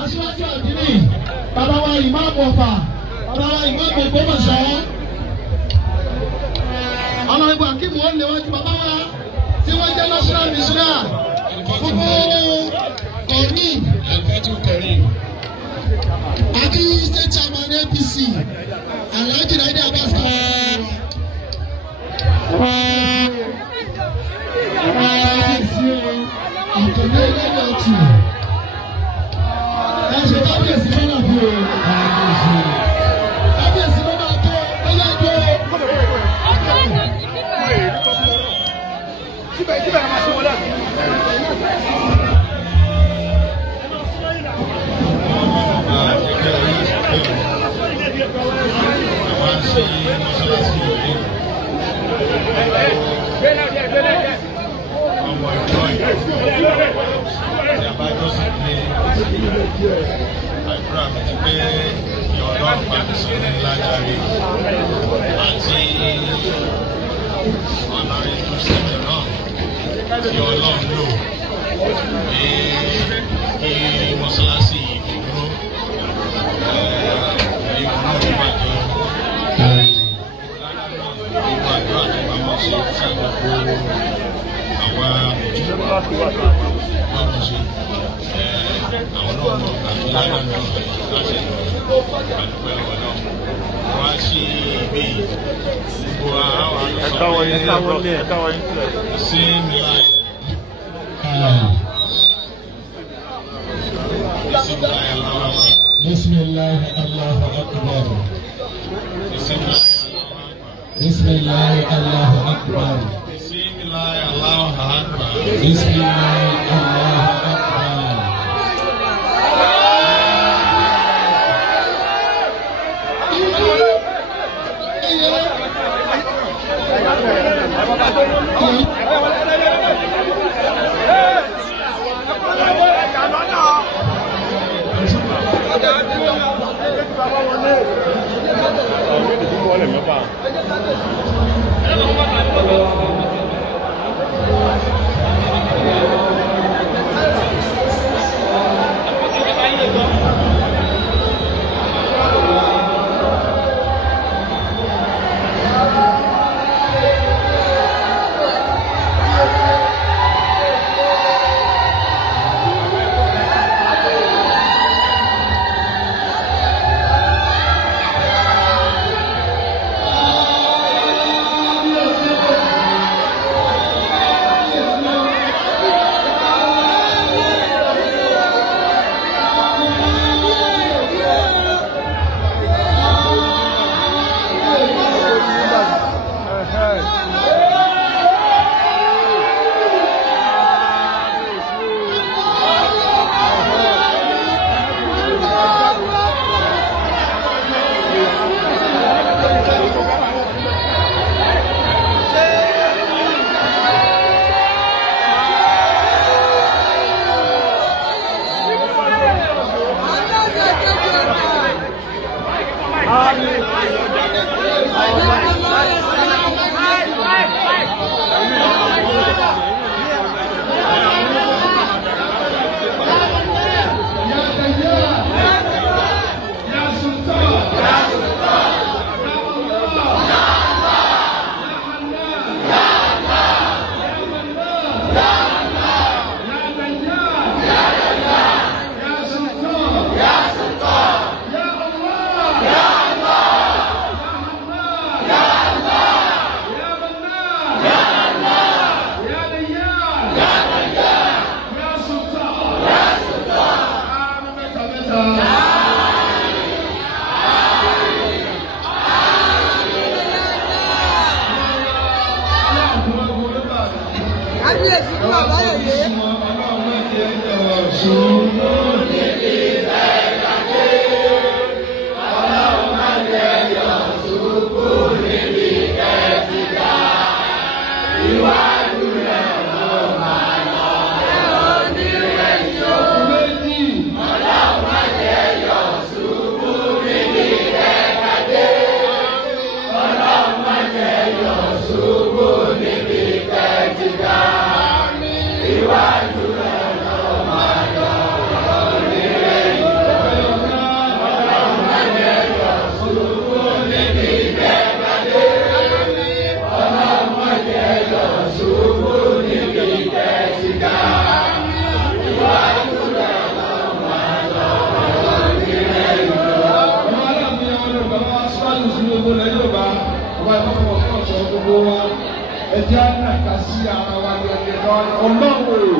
aṣíwájú àdínì bàbá wa ìmáàmù Ọ̀fà bàbá wa ìmáàmù Ògbómọ̀ṣọ́ ọlọ́run akíbu wọn léwájú bàbá wa tí wọ́n jẹ́ national missioner fún Kọ̀rí àti state chairman APC Alhaji Raide Abbas àtọ̀lé lẹ́yìn ọ̀tún ẹ̀ṣẹ̀ kábíyèsí lọ́nà bí o kábíyèsí lọ́nà tó lọ́nà tó. síbẹ̀ máa ṣe wọlé àná. Àdúrà mi ti pé kí Ọlọ́run bá mi sọ ní lájàre àti ọ̀nà ìtúsílẹ̀ náà kí Ọlọ́run lò kí mọ́sálásí yìí dúró ìgbóná ìbàdí gbogbo àdúrà tó bá mọ̀ sí ti gbogbo àwọn àmójútó wọ́n ṣe. Àwọn náà mọ̀ àti láyọ̀ náà láti àdúgbò ẹ̀wọ̀n náà wá sí ibi gbogbo àwọn àlùfáà sí mílíọ̀nù. Bismillah Allahu Akbar. Bismillah Allahu Akbar. Bismillah Allahu Akbar. Bismillah Allahu Akbar. Iwájú ẹ̀ ló máa yọ. kà sí ara wa ní ẹgbẹ́ náà ọlọ́run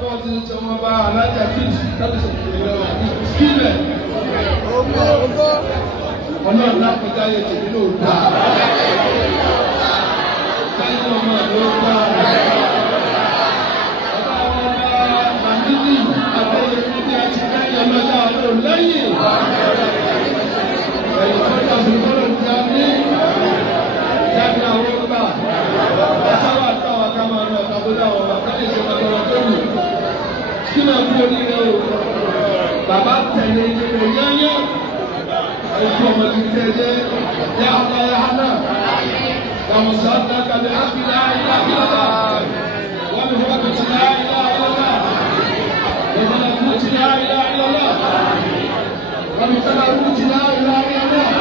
bọ́ọ̀ ti ń sọ wọn bá alájà fíìsì kábíyèsí ìrẹ̀lẹ̀ sílẹ̀ ọlọ́run lápẹjá yẹ tèmi ló dá lẹ́yìn ọmọ ló dá ọba bàmílì abẹ́yẹmí bí a ti lẹ́yìn ọlọ́jà ọlọ́run lẹ́yìn ẹ̀yìn tó dàbí ọlọ́run dá ní jáde àwọn ọgbà sábà táwọn ká máa lọ kábọ́dá àwọn ọba ká lè ṣe ọmọdé wọn tó wù kí náà kú onílé o bàbá tẹ̀lé ilé yányá ẹ̀kú ọmọdé tẹ̀lé yá ọ̀la yá hànà wàmú sáńtà kàbí àkìlá ilá ìlàlá wàmú wàkùtì lá ilá ìlàlá wàmú wàkùtì lá ilá ìlàlá wàmú kàlà wùtì lá ilá ìlàlá.